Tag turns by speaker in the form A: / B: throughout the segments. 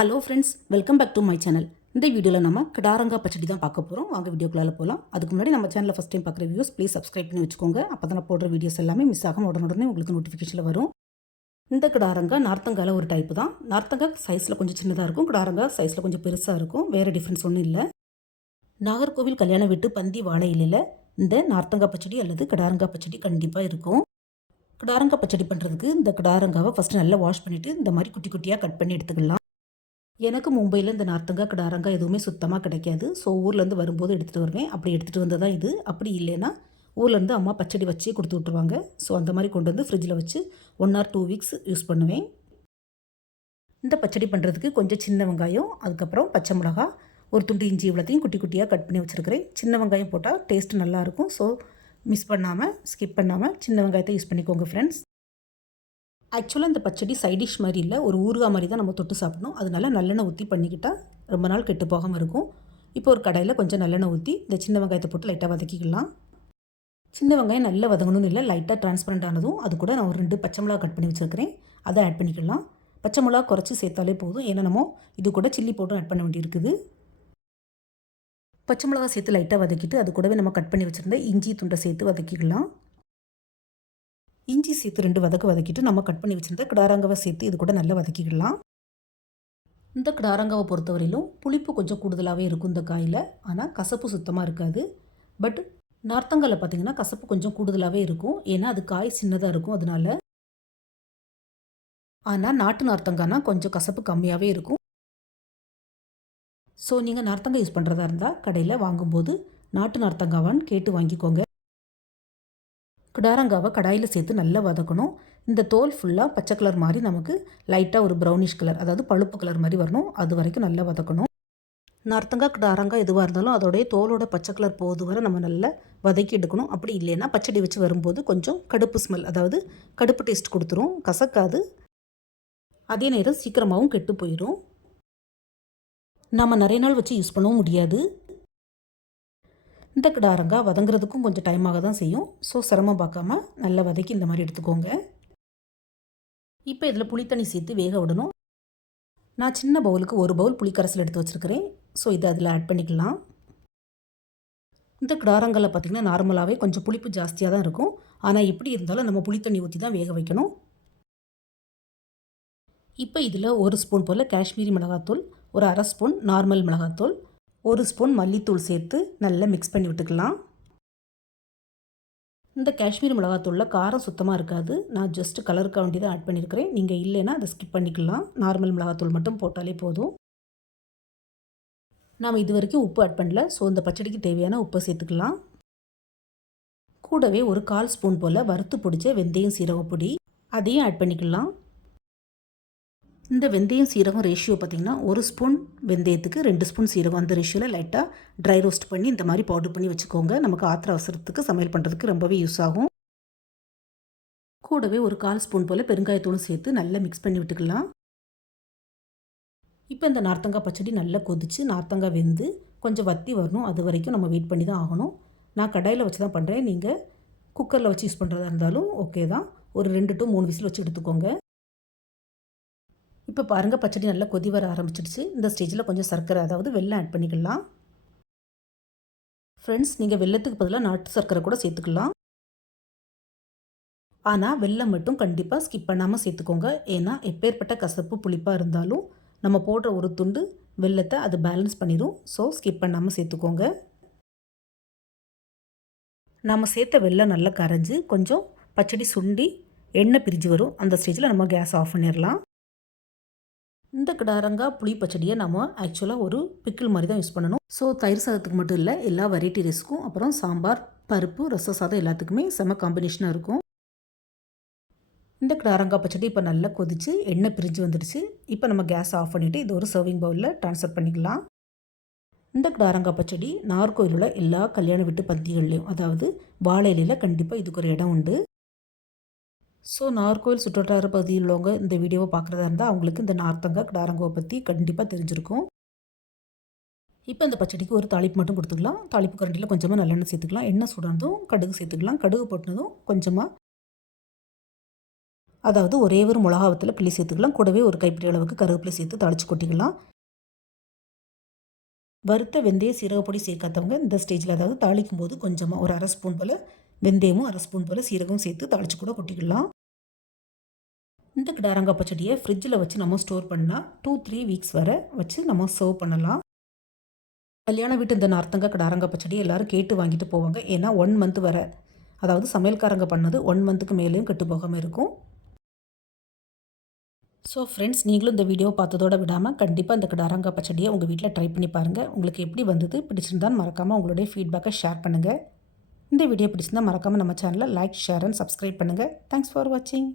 A: Hello friends welcome back to my channel இந்த வீடியோவில் நம்ம கிடாரங்கா பச்சடி தான் பார்க்க போகிறோம் வாங்க வீடியோக்குள்ளால போகலாம் அதுக்கு முன்னாடி நம்ம சேனலில் ஃபஸ்ட் டைம் பார்க்குற வியூஸ் ப்ளீஸ் சப்ஸ்கிரைப் பண்ணி வச்சுக்கோங்க. அப்போ தான் நான் போடுற வீடியோஸ் எல்லாமே மிஸ் ஆகாம உடனுடனே உங்களுக்கு நோட்டிஃபிகேஷனில் வரும். இந்த கிடாரங்கா நார்த்தங்காயில் ஒரு டைப்பு தான். நார்த்தங்காய் சைஸில் கொஞ்சம் சின்னதாக இருக்கும். கிடாரங்கா சைஸில் கொஞ்சம் பெருசாக இருக்கும். வேறு டிஃப்ரென்ஸ் ஒன்றும் இல்லை. நாகர்கோவில் கல்யாண வீட்டு பந்தி வாழை இலையில் இந்த நார்த்தங்காய் பச்சடி அல்லது கிடாரங்காய் பச்சடி கண்டிப்பாக இருக்கும். கிடாரங்காய் பச்சடி பண்ணுறதுக்கு இந்த கிடாரங்காவை ஃபஸ்ட்டு நல்லா வாஷ் பண்ணிவிட்டு இந்த மாதிரி குட்டி குட்டியாக கட் பண்ணி எடுத்துக்கலாம். எனக்கு மும்பையில் இந்த நார்த்தங்கா கிடாரங்காய் எதுவுமே சுத்தமாக கிடைக்காது. ஸோ ஊர்லேருந்து வரும்போது எடுத்துகிட்டு வருவேன். அப்படி எடுத்துகிட்டு வந்தால் தான் இது? அப்படி இல்லைன்னா ஊர்லேருந்து அம்மா பச்சடி வச்சு கொடுத்து விட்ருவாங்க ஸோ அந்த மாதிரி கொண்டு வந்து ஃப்ரிட்ஜில் வச்சு one or two weeks use பண்ணுவேன். இந்த பச்சடி பண்ணுறதுக்கு கொஞ்சம் சின்ன வெங்காயம் அதுக்கப்புறம் பச்சை மிளகா ஒரு துண்டு இஞ்சி இவ்வளோத்தையும் குட்டி குட்டியாக கட் பண்ணி வச்சுருக்கிறேன். சின்ன வெங்காயம் போட்டால் டேஸ்ட் நல்லாயிருக்கும் ஸோ மிஸ் பண்ணாமல் ஸ்கிப் பண்ணாமல் சின்ன வெங்காயத்தை யூஸ் பண்ணிக்கோங்க ஃப்ரெண்ட்ஸ் ஆக்சுவலாக இந்த பச்சடி சைடிஷ் மாதிரி இல்லை. ஒரு ஊறுகாய் மாதிரி தான் நம்ம தொட்டு சாப்பிடணும். அதனால நல்லெண்ணெய் ஊற்றி பண்ணிக்கிட்டால் ரொம்ப நாள் கெட்டு போகாமல் இருக்கும். இப்போ ஒரு கடையில் கொஞ்சம் நல்லெண்ணெய் ஊற்றி இந்த சின்ன வெங்காயத்தை போட்டு லைட்டாக வதக்கிக்கலாம். சின்ன வெங்காயம் நல்லா வதங்கணும்னு இல்லை லைட்டாக டிரான்ஸ்பரண்ட் ஆனதும் அது கூட நான் ஒரு ரெண்டு பச்சை மிளகா கட் பண்ணி வச்சுருக்கிறேன். அதை ஆட் பண்ணிக்கலாம். பச்சை மிளகா குறைச்சி சேர்த்தாலே போதும். ஏன்னா நம்ம இது கூட சில்லி பவுடர் ஆட் பண்ண வேண்டியிருக்குது. பச்சை மிளகா சேர்த்து லைட்டாக வதக்கிட்டு அது கூடவே நம்ம கட் பண்ணி வச்சுருந்த இஞ்சி துண்டை சேர்த்து வதக்கிக்கலாம். இஞ்சி சேர்த்து ரெண்டு வதக்கு வதக்கிட்டு நம்ம கட் பண்ணி வச்சுருந்த கிடாரங்காவை சேர்த்து இது கூட நல்லா வதக்கிக்கலாம். இந்த கிடாரங்காவை பொறுத்தவரையிலும் புளிப்பு கொஞ்சம் கூடுதலாகவே இருக்கும் இந்த காயில். ஆனால் கசப்பு சுத்தமாக இருக்காது. பட் நார்த்தங்காயில் பார்த்தீங்கன்னா கசப்பு கொஞ்சம் கூடுதலாகவே இருக்கும். ஏன்னா அது காய் சின்னதாக இருக்கும் அதனால. ஆனால் நாட்டு நார்த்தங்காய்னா கொஞ்சம் கசப்பு கம்மியாகவே இருக்கும். ஸோ நீங்கள் நார்த்தங்காய் யூஸ் பண்ணுறதா இருந்தால் கடையில் வாங்கும்போது நாட்டு நார்த்தங்காவான்னு கேட்டு வாங்கிக்கோங்க. கிடாரங்காவை கடாயில் சேர்த்து நல்லா வதக்கணும். இந்த தோல் ஃபுல்லாக பச்சை கலர் மாதிரி நமக்கு லைட்டாக ஒரு ப்ரௌனிஷ் கலர் அதாவது பழுப்பு கலர் மாதிரி வரணும். அது வரைக்கும் நல்லா வதக்கணும். நார்த்தங்காய் கிடாரங்காய் எதுவாக இருந்தாலும் அதோடைய தோலோட பச்சை கலர் போது வரை நம்ம நல்லா வதக்கி எடுக்கணும். அப்படி இல்லைன்னா பச்சடி வச்சு வரும்போது கொஞ்சம் கடுப்பு ஸ்மெல் அதாவது கடுப்பு டேஸ்ட் கொடுத்துரும். கசக்காது. அதே நேரம் சீக்கிரமாகவும் கெட்டு போயிடும் நம்ம நிறைய நாள் வச்சு யூஸ் பண்ணவும் முடியாது. இந்த கிடாரங்காய் வதங்குறதுக்கும் கொஞ்சம் டைம் ஆக தான் செய்யும். ஸோ சிரமம் பார்க்காம நல்லா வதக்கி இந்த மாதிரி எடுத்துக்கோங்க. இப்போ இதில் புளித்தண்ணி சேர்த்து வேக விடணும். நான் சின்ன பவுலுக்கு ஒரு பவுல் புளிக்கரசல் எடுத்து வச்சுருக்கிறேன். ஸோ இதை அதில் ஆட் பண்ணிக்கலாம். இந்த கிடாரங்களில் பார்த்திங்கன்னா நார்மலாகவே கொஞ்சம் புளிப்பு ஜாஸ்தியாக தான் இருக்கும். ஆனால் எப்படி இருந்தாலும் நம்ம புளித்தண்ணி ஊற்றி தான் வேக வைக்கணும். இப்போ இதில் ஒரு ஸ்பூன் போல் காஷ்மீரி மிளகாத்தூள் ஒரு அரை ஸ்பூன் நார்மல் மிளகாத்தூள் ஒரு ஸ்பூன் மல்லித்தூள் சேர்த்து நல்லா மிக்ஸ் பண்ணி விட்டுக்கலாம். இந்த காஷ்மீர் மிளகாத்தூளில் காரம் சுத்தமாக இருக்காது. நான் ஜஸ்ட் கலருக்காக வேண்டி தான் ஆட் பண்ணியிருக்கிறேன் நீங்கள் இல்லைன்னா அதை ஸ்கிப் பண்ணிக்கலாம். நார்மல் மிளகாத்தூள் மட்டும் போட்டாலே போதும். நாம் இது வரைக்கும் உப்பு ஆட் பண்ணல. ஸோ இந்த பச்சடிக்கு தேவையான உப்பை சேர்த்துக்கலாம். கூடவே ஒரு கால் ஸ்பூன் போல் வறுத்து பிடிச்ச வெந்தயம் சீரகப்பொடி அதையும் ஆட் பண்ணிக்கலாம். இந்த வெந்தயம் சீரகம் ரேஷியோ பார்த்திங்கன்னா ஒரு ஸ்பூன் வெந்தயத்துக்கு ரெண்டு ஸ்பூன் சீரகம். அந்த ரேஷியோவில் லைட்டாக ட்ரை ரோஸ்ட் பண்ணி இந்த மாதிரி பவுடர் பண்ணி வச்சுக்கோங்க. நமக்கு ஆத்திர அவசரத்துக்கு சமையல் பண்ணுறதுக்கு ரொம்பவே யூஸ் ஆகும். கூடவே ஒரு கால் ஸ்பூன் போல் பெருங்காயத்தூளும் சேர்த்து நல்லா மிக்ஸ் பண்ணி விட்டுக்கலாம். இப்போ இந்த நார்த்தங்காய் பச்சடி நல்லா கொதித்து நார்த்தங்காய் வெந்து கொஞ்சம் வத்தி வரணும். அது வரைக்கும் நம்ம வெயிட் பண்ணி தான் ஆகணும். நான் கடாயில் வச்சு தான் பண்ணுறேன் நீங்கள் குக்கரில் வச்சு யூஸ் பண்ணுறதா இருந்தாலும் ஓகே தான். ஒரு ரெண்டு டு மூணு விசில் வச்சு எடுத்துக்கோங்க. இப்போ பாருங்கள் பச்சடி நல்லா கொதி வர ஆரம்பிச்சிடுச்சு. இந்த ஸ்டேஜில் கொஞ்சம் சர்க்கரை அதாவது வெள்ளம் ஆட் பண்ணிக்கலாம். ஃப்ரெண்ட்ஸ் நீங்கள் வெள்ளத்துக்கு பதிலாக நாட்டு சர்க்கரை கூட சேர்த்துக்கலாம். ஆனால் வெள்ளம் மட்டும் கண்டிப்பாக ஸ்கிப் பண்ணாமல் சேர்த்துக்கோங்க. ஏன்னா எப்பேற்பட்ட கசப்பு புளிப்பாக இருந்தாலும் நம்ம போடுற ஒரு துண்டு வெள்ளத்தை அது பேலன்ஸ் பண்ணிடும் ஸோ ஸ்கிப் பண்ணாமல் சேர்த்துக்கோங்க. நம்ம சேர்த்த வெள்ளம் நல்லா கரைஞ்சி கொஞ்சம் பச்சடி சுண்டி எண்ணெய் பிரிஞ்சு வரும். அந்த ஸ்டேஜில் நம்ம கேஸ் ஆஃப் பண்ணிடலாம் இந்த கிடாரங்காய் புளி பச்சடியை நம்ம ஆக்சுவலாக ஒரு பிக்கிள் மாதிரி தான் யூஸ் பண்ணணும். ஸோ தயிர் சாதத்துக்கு மட்டும் இல்லை எல்லா வெரைட்டி ரைஸ்க்கும் அப்புறம் சாம்பார் பருப்பு ரச சாதம் எல்லாத்துக்குமே செம காம்பினேஷனாக இருக்கும். இந்த கிடாரங்காய் பச்சடி இப்போ நல்லா கொதித்து எண்ணெய் பிரிஞ்சு வந்துடுச்சு. இப்போ நம்ம கேஸ் ஆஃப் பண்ணிவிட்டு இது ஒரு சர்விங் பவுலில் ட்ரான்ஸ்ஃபர் பண்ணிக்கலாம். இந்த கிடாரங்காய் பச்சடி நார்கோயிலில் எல்லா கல்யாண வீட்டு பந்திகள்லேயும் அதாவது வாழை இலையில் கண்டிப்பாக இதுக்கு ஒரு இடம் உண்டு. ஸோ நார்கோயில் சுற்றுவட்டார பகுதியில் உள்ளவங்க இந்த வீடியோவை பார்க்குறதா இருந்தால் அவங்களுக்கு இந்த நார்த்தங்க கிடாரங்கோவை பற்றி கண்டிப்பாக தெரிஞ்சிருக்கும். இப்போ இந்த பச்சடிக்கு ஒரு தாளிப்பு மட்டும் கொடுத்துக்கலாம். தாளிப்பு கரண்டியில் கொஞ்சமாக நல்லெண்ணெய் சேர்த்துக்கலாம். எண்ணெய் சுடானதும் கடுகு சேர்த்துக்கலாம். கடுகு போட்டினதும் கொஞ்சமாக அதாவது ஒரே ஒரு மிளகாவத்தில் பிள்ளை சேர்த்துக்கலாம். கூடவே ஒரு கைப்பிடி அளவுக்கு கருவேப்பிலை சேர்த்து தாளித்து கொட்டிக்கலாம். வறுத்த வெந்தய சீரகப்பொடி சேர்க்காதவங்க இந்த ஸ்டேஜில் அதாவது தாளிக்கும் போது கொஞ்சமாக ஒரு அரை ஸ்பூன் போல் வெந்தயமும் அரை ஸ்பூன் போல் சீரகம் சேர்த்து தாளித்து கூட கொட்டிக்கலாம். இந்த கிடாரங்காய் பச்சடியை ஃப்ரிட்ஜில் வச்சு நம்ம ஸ்டோர் பண்ணால் டூ த்ரீ வீக்ஸ் வரை வச்சு நம்ம சர்வ் பண்ணலாம். கல்யாண வீட்டு இந்த நார்த்தங்க கிடாரங்காய் பச்சடி எல்லோரும் கேட்டு வாங்கிட்டு போவாங்க. ஏன்னா ஒன் மந்த் வரை. அதாவது சமையல்காரங்க பண்ணது ஒன் மந்த்துக்கு மேலேயும் கெட்டு போகாமல் இருக்கும். ஸோ ஃப்ரெண்ட்ஸ் நீங்களும் இந்த வீடியோ பார்த்ததோட விடாமல் கண்டிப்பாக இந்த கிடாரங்காய் பச்சடியை உங்கள் வீட்டில் ட்ரை பண்ணி பாருங்கள் உங்களுக்கு எப்படி வந்தது பிடிச்சிருந்தான்னு மறக்காமல் உங்களுடைய ஃபீட்பேக்கை ஷேர் பண்ணுங்கள் இந்த வீடியோ பிடிச்சிருந்தால் மறக்காமல் நம்ம சேனலை லைக் ஷேர் அண்ட் சப்ஸ்கிரைப் பண்ணுங்கள் தேங்க்ஸ் ஃபார் வாட்சிங்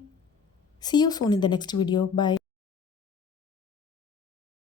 A: சி யூ soon இந்த நெக்ஸ்ட் வீடியோ பாய்